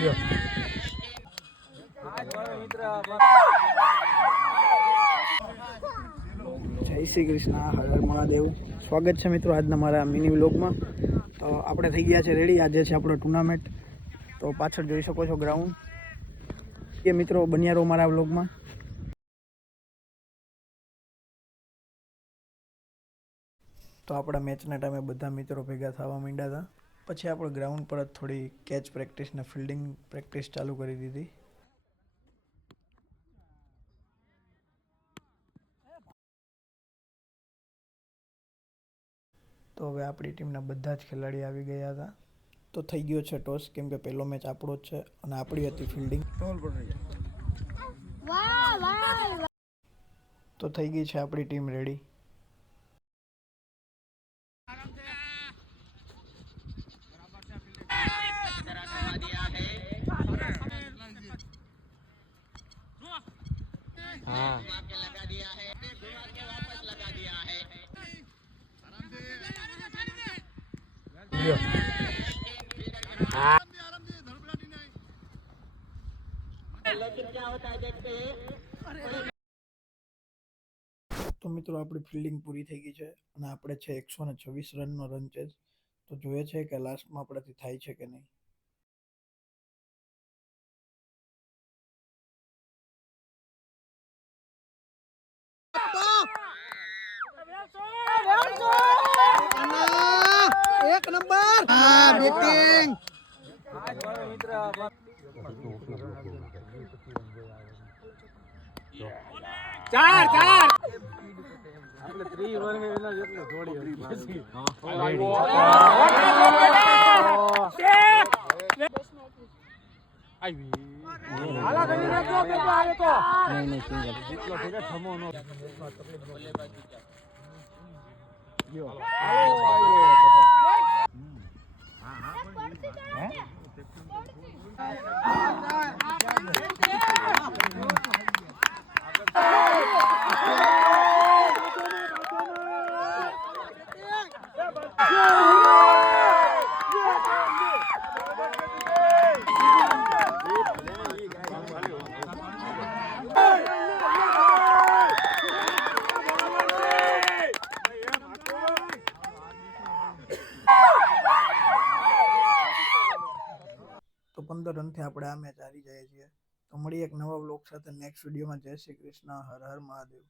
જય શ્રી કૃષ્ણ, હર હર મહાદેવ। સ્વાગત છે મિત્રો આજના મારા મિની વ્લોગમાં। તો આપણે થઈ ગયા છે રેડી। આજે છે આપણો ટુર્નામેન્ટ। તો પાછળ જોઈ શકો છો ગ્રાઉન્ડ। એ મિત્રો બન્યા રહો મારા વ્લોગમાં। તો આપણા મેચના ટાઈમે બધા મિત્રો ભેગા થવા માંડ્યા હતા। પછી આપણે ગ્રાઉન્ડ પર જ થોડી કેચ પ્રેક્ટિસ ને ફિલ્ડિંગ પ્રેક્ટિસ ચાલુ કરી દીધી। તો હવે આપણી ટીમના બધા જ ખેલાડી આવી ગયા હતા। તો થઈ ગયો છે ટોસ, કેમ કે પહેલો મેચ આપણો જ છે અને આપણી હતી ફિલ્ડિંગ। તો થઈ ગઈ છે આપણી ટીમ રેડી। તો મિત્રો આપણી ફિલ્ડિંગ પૂરી થઈ ગઈ છે અને આપણે છે 126 રનનો રન ચેઝ। તો જોઈએ છે કે લાસ્ટમાં આપણાથી થાય છે કે નહીં। એક નંબર બેટિંગ ચાર ચાર આપણે 3 વર્ષ એના જેટલો જોડી હતી। હાલા કરી નાખો કે આવે તો નહીં સિંગલ જેટલો ભેગા થમો નો બલ્લેબાજી યો તો 15 રનથી આપણે આ મેચ હારી જઈએ છીએ। તો મળીએ એક નવા વ્લોગ સાથે નેક્સ્ટ વિડીયોમાં। જય શ્રી કૃષ્ણ, હર હર મહાદેવ।